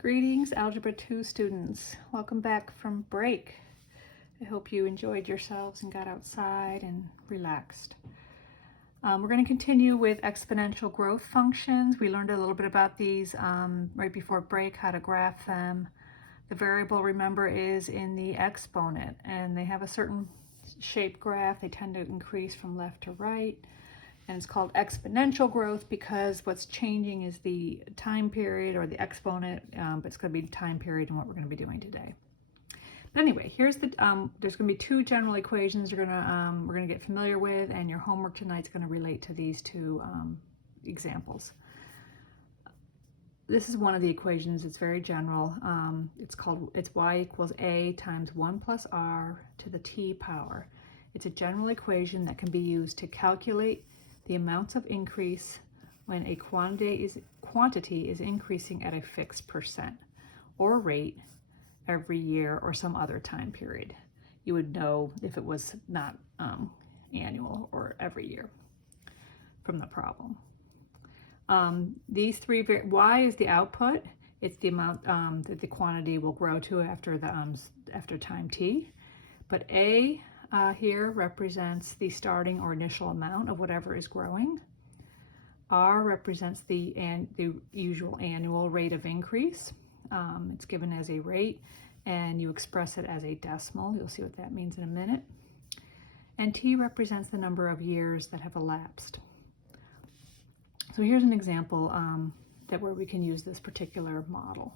Greetings, Algebra 2 students. Welcome back from break. I hope you enjoyed yourselves and got outside and relaxed. We're going to continue with exponential growth functions. We learned a little bit about these right before break, how to graph them. The variable, remember, is in the exponent, and they have a certain shape graph. They tend to increase from left to right. And it's called exponential growth because what's changing is the time period or the exponent, but it's going to be time period and what we're going to be doing today. But anyway, here's the there's going to be two general equations we're going to get familiar with, and your homework tonight is going to relate to these two examples. This is one of the equations. It's very general. It's y equals a times 1 plus r to the t power. It's a general equation that can be used to calculate the amounts of increase when a quantity is increasing at a fixed percent or rate every year or some other time period. You would know if it was not annual or every year from the problem. These three, y is the output. It's the amount that the quantity will grow to after time t. But a here represents the starting or initial amount of whatever is growing. R represents the usual annual rate of increase. It's given as a rate, and you express it as a decimal. You'll see what that means in a minute. And T represents the number of years that have elapsed. So here's an example where we can use this particular model.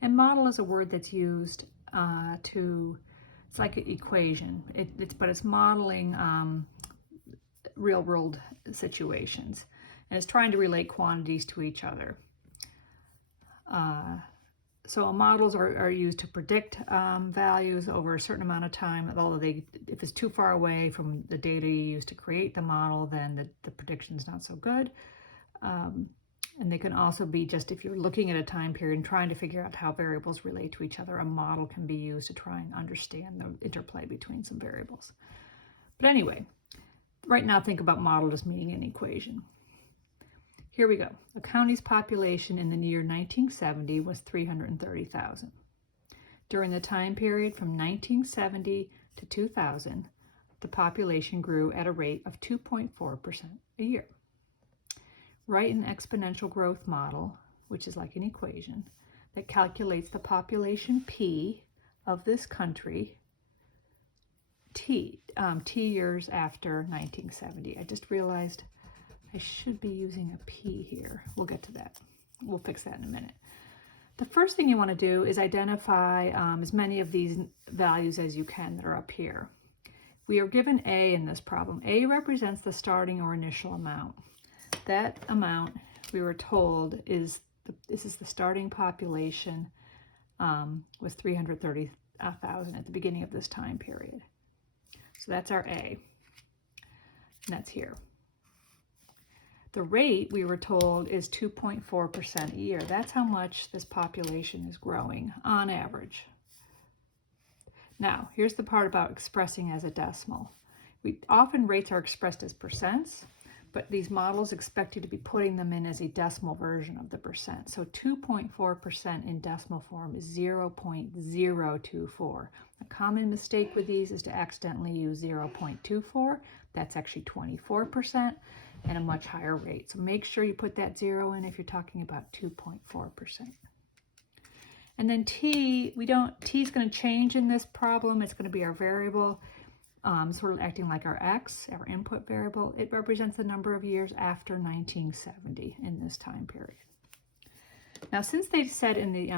And model is a word that's used it's like an equation, but it's modeling real world situations, and it's trying to relate quantities to each other. So models are used to predict values over a certain amount of time, although if it's too far away from the data you use to create the model, then the prediction's not so good. And they can also be just if you're looking at a time period and trying to figure out how variables relate to each other, a model can be used to try and understand the interplay between some variables. But anyway, right now think about model as meaning an equation. Here we go. A county's population in the year 1970 was 330,000. During the time period from 1970 to 2000, the population grew at a rate of 2.4% a year. Write an exponential growth model, which is like an equation, that calculates the population P of this country T years after 1970. I just realized I should be using a P here. We'll get to that. We'll fix that in a minute. The first thing you want to do is identify as many of these values as you can that are up here. We are given A in this problem. A represents the starting or initial amount. That amount, we were told, this is the starting population was 330,000 at the beginning of this time period. So that's our A, and that's here. The rate, we were told, is 2.4% a year. That's how much this population is growing on average. Now, here's the part about expressing as a decimal. Often rates are expressed as percents, but these models expect you to be putting them in as a decimal version of the percent. So 2.4% in decimal form is 0.024. A common mistake with these is to accidentally use 0.24. That's actually 24% and a much higher rate. So make sure you put that 0 in if you're talking about 2.4%. And then T is going to change in this problem. It's going to be our variable. Sort of acting like our X, our input variable. It represents the number of years after 1970 in this time period. Now, since they said in the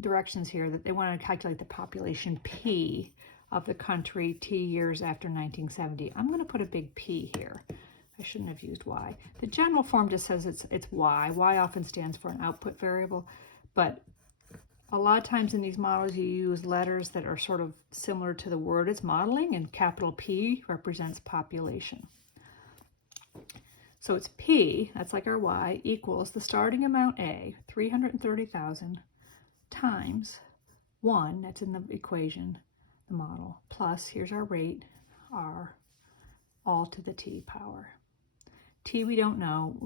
directions here that they want to calculate the population P of the country T years after 1970, I'm going to put a big P here. I shouldn't have used Y. The general form just says it's Y. Y often stands for an output variable, but a lot of times in these models, you use letters that are sort of similar to the word it's modeling, and capital P represents population. So it's P, that's like our Y, equals the starting amount A, 330,000, times 1, that's in the equation, the model, plus, here's our rate, R, all to the T power. T we don't know.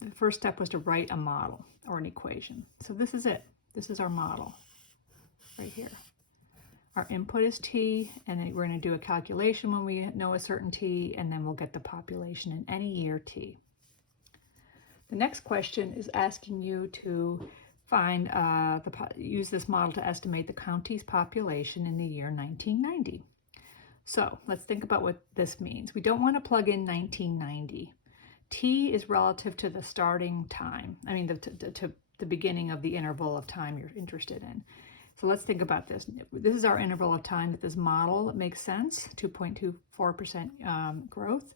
The first step was to write a model or an equation. So this is it. This is our model right here. Our input is T, and then we're going to do a calculation when we know a certain T, and then we'll get the population in any year T. The next question is asking you to find use this model to estimate the county's population in the year 1990. So let's think about what this means. We don't want to plug in 1990. T is relative to the starting time. I mean, to the beginning of the interval of time you're interested in. So let's think about this. This is our interval of time that this model makes sense, 2.24% growth.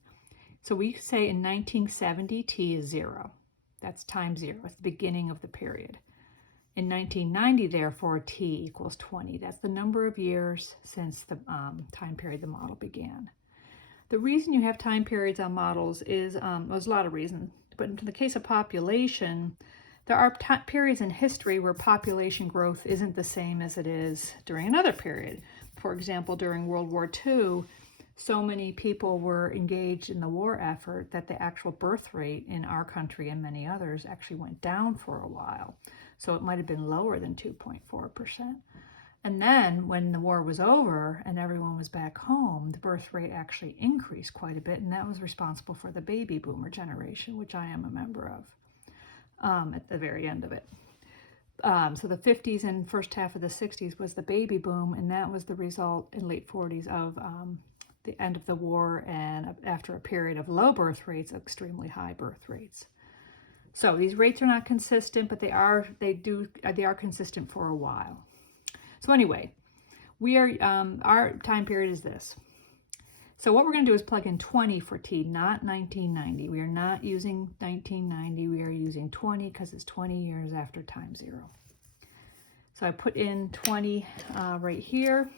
So we say in 1970, T is 0. That's time 0. It's the beginning of the period. In 1990, therefore, T equals 20. That's the number of years since the time period the model began. The reason you have time periods on models is, there's a lot of reasons, but in the case of population, there are periods in history where population growth isn't the same as it is during another period. For example, during World War II, so many people were engaged in the war effort that the actual birth rate in our country and many others actually went down for a while. So it might have been lower than 2.4%. And then when the war was over and everyone was back home, the birth rate actually increased quite a bit, and that was responsible for the baby boomer generation, which I am a member of at the very end of it. So the 50s and first half of the 60s was the baby boom, and that was the result in late 40s of the end of the war and after a period of low birth rates, extremely high birth rates. So these rates are not consistent, but they are consistent for a while. So anyway, our time period is this. So what we're going to do is plug in 20 for T, not 1990. We are not using 1990. We are using 20 because it's 20 years after time 0. So I put in 20 right here.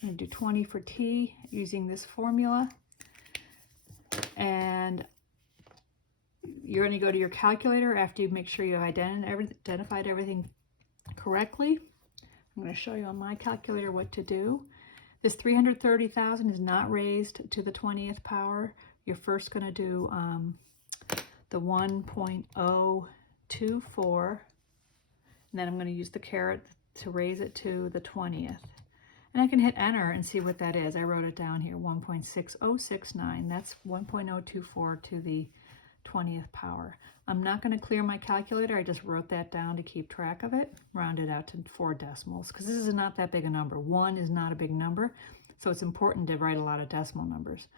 I'm going to do 20 for T using this formula. And you're going to go to your calculator after you make sure you identified everything correctly. I'm going to show you on my calculator what to do. This 330,000 is not raised to the 20th power. You're first going to do the 1.024, and then I'm going to use the caret to raise it to the 20th. And I can hit enter and see what that is. I wrote it down here, 1.6069. That's 1.024 to the 20th power. I'm not going to clear my calculator. I just wrote that down to keep track of it, rounded out to 4 decimals, because this is not that big a number. 1 is not a big number, so it's important to write a lot of decimal numbers,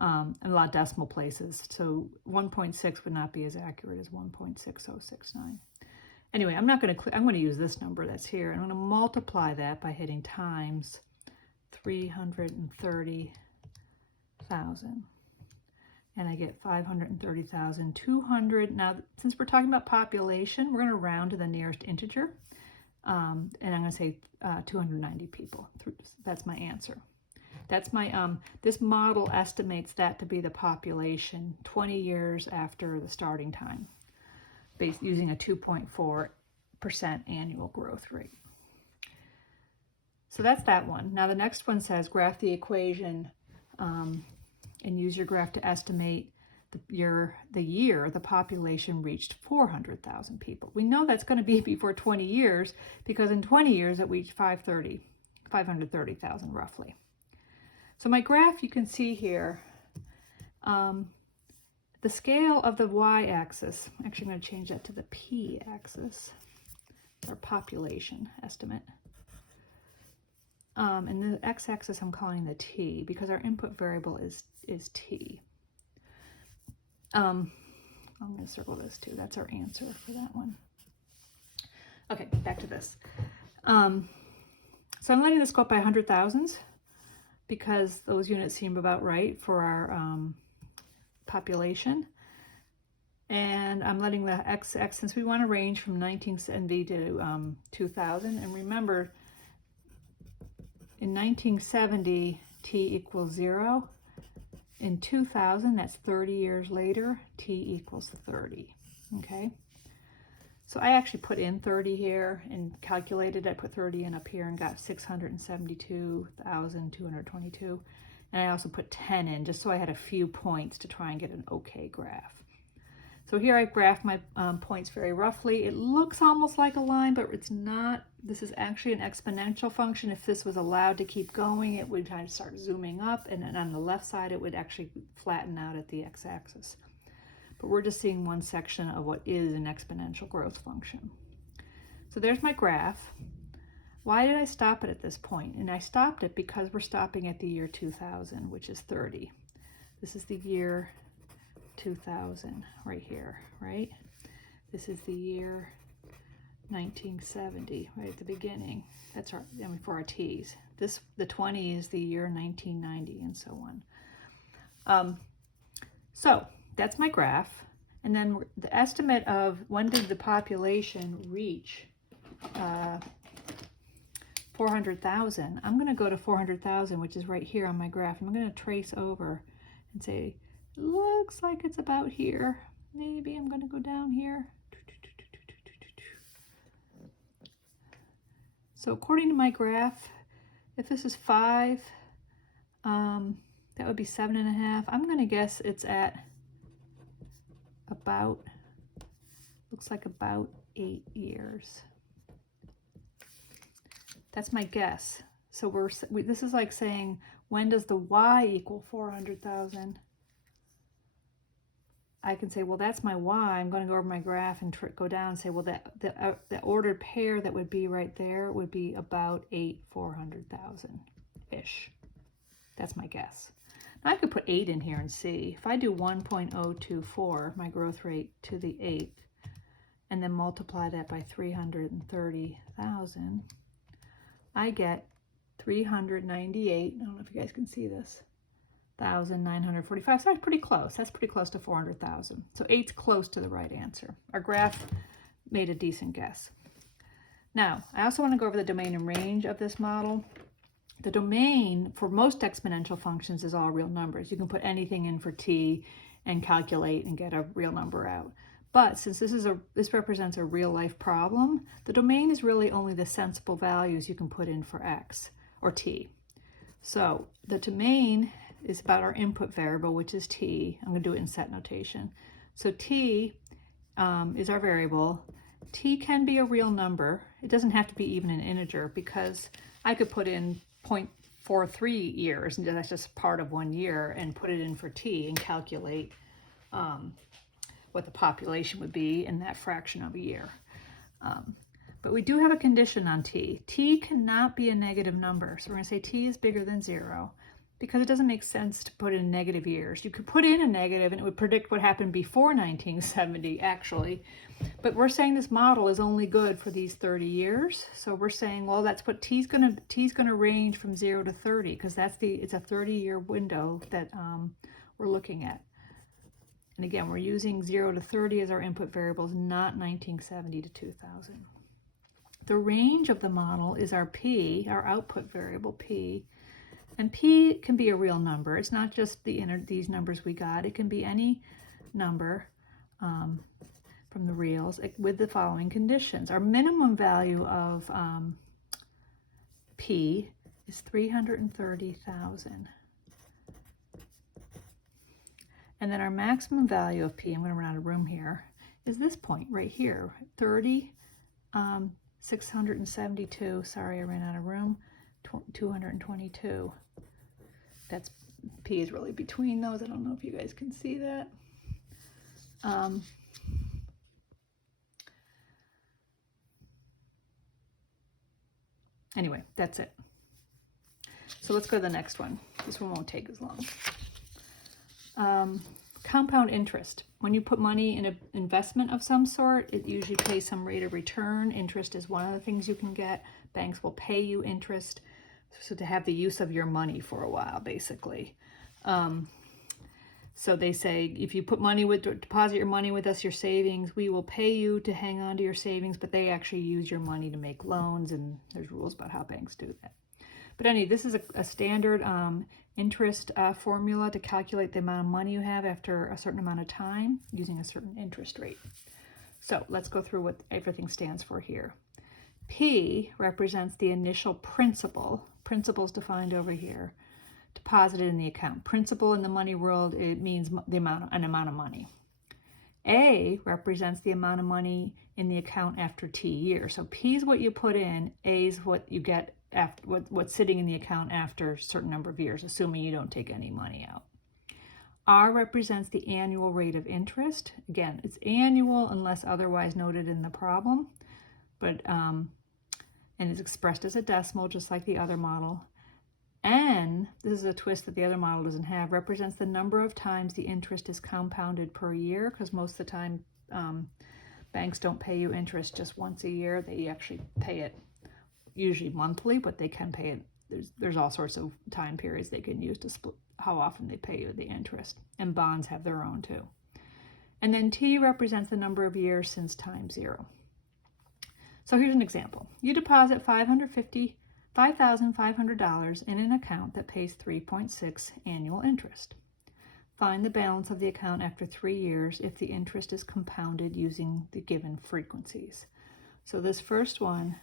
and a lot of decimal places. So 1.6 would not be as accurate as 1.6069. Anyway, I'm going to use this number that's here. I'm going to multiply that by hitting times 330,000. And I get 530,200. Now, since we're talking about population, we're going to round to the nearest integer. And I'm going to say 290 people. That's my answer. That's my, this model estimates that to be the population 20 years after the starting time, based using a 2.4% annual growth rate. So that's that one. Now the next one says graph the equation and use your graph to estimate the year the population reached 400,000 people. We know that's going to be before 20 years because in 20 years it reached 530,000 roughly. So my graph, you can see here, the scale of the y-axis, actually I'm going to change that to the p-axis, our population estimate. And the x-axis I'm calling the t because our input variable is t. I'm going to circle this too. That's our answer for that one. Okay, back to this. So I'm letting this go up by 100,000s because those units seem about right for our population. And I'm letting the x, since we want to range from 1970 to 2000. And remember, in 1970, t equals 0. In 2000, that's 30 years later, t equals 30, okay? So I actually put in 30 here and calculated. I put 30 in up here and got 672,222. And I also put 10 in just so I had a few points to try and get an okay graph. So here I graph my points very roughly. It looks almost like a line, but it's not. This is actually an exponential function. If this was allowed to keep going, it would kind of start zooming up, and then on the left side, it would actually flatten out at the x-axis. But we're just seeing one section of what is an exponential growth function. So there's my graph. Why did I stop it at this point? And I stopped it because we're stopping at the year 2000, which is 30. This is the year 2000 right here, right? This is the year 1970 right at the beginning. That's our, I mean, for our t's. The 20 is the year 1990 and so on. So that's my graph. And then the estimate of when did the population reach 400,000. I'm going to go to 400,000, which is right here on my graph. I'm going to trace over and say, looks like it's about here. Maybe I'm going to go down here. So according to my graph, if this is 5, that would be 7.5. I'm going to guess it's at about, looks like about 8 years. That's my guess. So this is like saying, when does the y equal 400,000? I can say, well, that's my y. I'm going to go over my graph and go down and say, well, the ordered pair that would be right there would be about 400,000-ish. That's my guess. Now I could put 8 in here and see. If I do 1.024, my growth rate to the 8th, and then multiply that by 330,000, I get 398, I don't know if you guys can see this, 1,945. So that's pretty close. That's pretty close to 400,000. So 8's close to the right answer. Our graph made a decent guess. Now, I also want to go over the domain and range of this model. The domain for most exponential functions is all real numbers. You can put anything in for t and calculate and get a real number out. But since this represents a real life problem, the domain is really only the sensible values you can put in for x or t. So the domain is about our input variable, which is t. I'm going to do it in set notation. So t is our variable. T can be a real number. It doesn't have to be even an integer, because I could put in 0.43 years, and that's just part of 1 year, and put it in for t and calculate what the population would be in that fraction of a year. But we do have a condition on t. T cannot be a negative number. So we're going to say t is bigger than 0, because it doesn't make sense to put in negative years. You could put in a negative and it would predict what happened before 1970, actually. But we're saying this model is only good for these 30 years. So we're saying, well, that's what t's gonna range from 0 to 30, because it's a 30-year window that we're looking at. And again, we're using 0 to 30 as our input variables, not 1970 to 2000. The range of the model is our p, our output variable p. And p can be a real number. It's not just these numbers we got. It can be any number from the reals with the following conditions. Our minimum value of p is 330,000. And then our maximum value of p, I'm going to run out of room here, is this point right here, 672, sorry, I ran out of room, 222. That's, p is really between those. I don't know if you guys can see that. Anyway, that's it. So let's go to the next one. This one won't take as long. Compound interest. When you put money in an investment of some sort, it usually pays some rate of return. Interest is one of the things you can get. Banks will pay you interest, so to have the use of your money for a while, basically. So they say, if you put deposit your money with us, your savings, we will pay you to hang on to your savings, but they actually use your money to make loans, and there's rules about how banks do that. But anyway, this is a standard interest formula to calculate the amount of money you have after a certain amount of time using a certain interest rate. So let's go through what everything stands for here. P represents the initial principal. Principal is defined over here. deposited in the account. Principal in the money world, it means an amount of money. A represents the amount of money in the account after T years. So P is what you put in, A is what you get after what's sitting in the account after a certain number of years, assuming you don't take any money out. R represents the annual rate of interest. Again, it's annual unless otherwise noted in the problem, but and it's expressed as a decimal just like the other model. N, this is a twist that the other model doesn't have, represents the number of times the interest is compounded per year, because most of the time banks don't pay you interest just once a year. They actually pay it usually monthly, but they can pay it. There's all sorts of time periods they can use to split how often they pay you the interest. And bonds have their own too. And then T represents the number of years since time zero. So here's an example. You deposit $5,500 in an account that pays 3.6 annual interest. Find the balance of the account after 3 years if the interest is compounded using the given frequencies. So this first one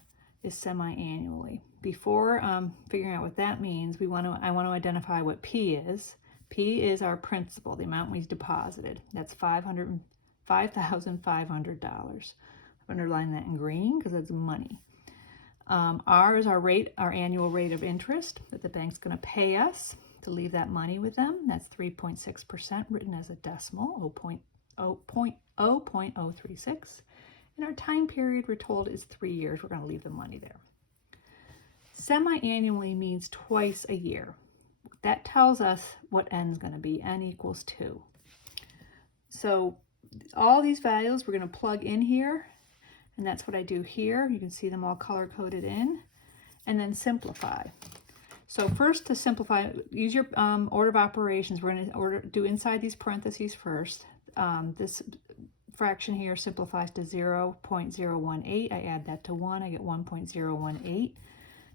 is semi-annually. Before figuring out what that means, I want to identify what P is. P is our principal, the amount we deposited. That's $5,500. Underline that in green because that's money. R is our rate, our annual rate of interest that the bank's going to pay us to leave that money with them. That's 3.6% written as a decimal, 0.036. And our time period, we're told, is 3 years. We're going to leave the money there. Semi-annually means twice a year. That tells us what N is going to be. N equals 2. So all these values we're going to plug in here. And that's what I do here. You can see them all color-coded in. And then simplify. So first, to simplify, use your order of operations. We're going to do inside these parentheses first. This fraction here simplifies to 0.018. I add that to 1. I get 1.018.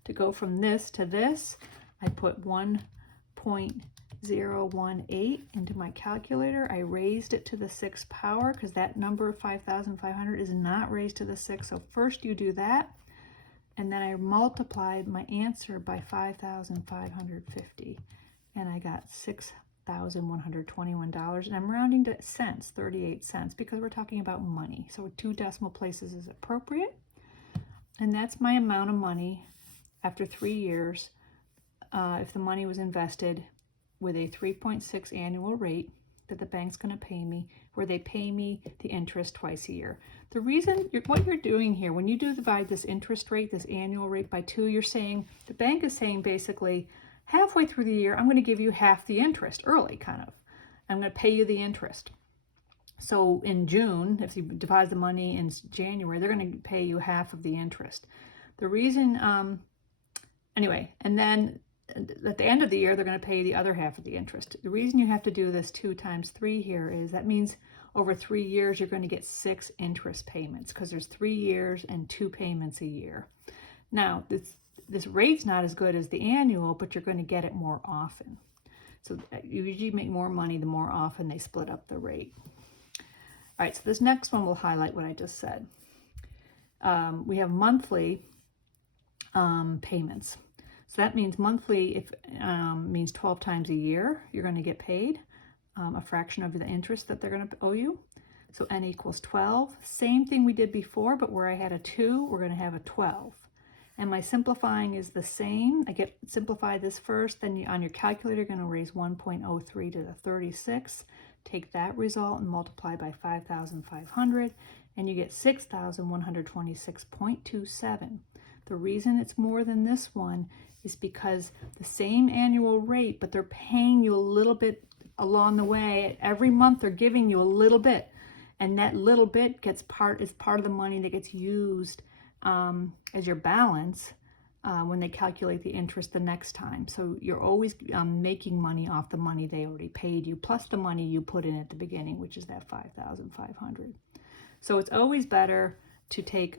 To go from this to this, I put 1.018 into my calculator. I raised it to the 6th power because that number of 5,500 is not raised to the 6th. So first you do that, and then I multiplied my answer by 5,550, and I got $6,121, and I'm rounding to cents, 38 cents, because we're talking about money. So 2 decimal places is appropriate, and that's my amount of money after 3 years if the money was invested with a 3.6 annual rate that the bank's going to pay me, where they pay me the interest twice a year. The reason, what you're doing here, when you do divide this interest rate, this annual rate by 2, you're saying, the bank is saying basically, halfway through the year, I'm going to give you half the interest early, kind of. I'm going to pay you the interest. So in June, if you divide the money in January, they're going to pay you half of the interest. The reason, anyway, and then at the end of the year, they're going to pay the other half of the interest. The reason you have to do this 2 times 3 here is that means over 3 years, you're going to get 6 interest payments because there's 3 years and 2 payments a year. Now, this rate's not as good as the annual, but you're going to get it more often. So you usually make more money the more often they split up the rate. All right, so this next one will highlight what I just said. We have monthly payments. So that means monthly means 12 times a year you're going to get paid a fraction of the interest that they're going to owe you. So N equals 12. Same thing we did before, but where I had a 2, we're going to have a 12. And my simplifying is the same. I simplify this first, then on your calculator, you're going to raise 1.03 to the 36. Take that result and multiply by 5,500, and you get 6,126.27. The reason it's more than this one is because the same annual rate, but they're paying you a little bit along the way. Every month they're giving you a little bit, and that little bit is part of the money that gets used as your balance when they calculate the interest the next time. So you're always making money off the money they already paid you, plus the money you put in at the beginning, which is that 5,500. So it's always better to take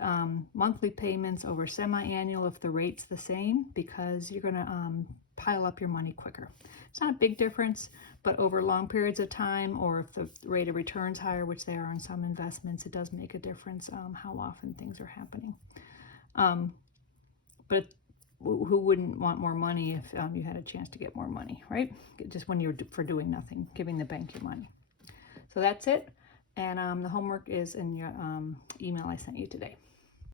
monthly payments over semi-annual if the rate's the same, because you're going to pile up your money quicker. It's not a big difference, but over long periods of time, or if the rate of return's higher, which they are in some investments, it does make a difference how often things are happening. But who wouldn't want more money if you had a chance to get more money, right? Just when you're for doing nothing, giving the bank your money. So that's it. And the homework is in your email I sent you today.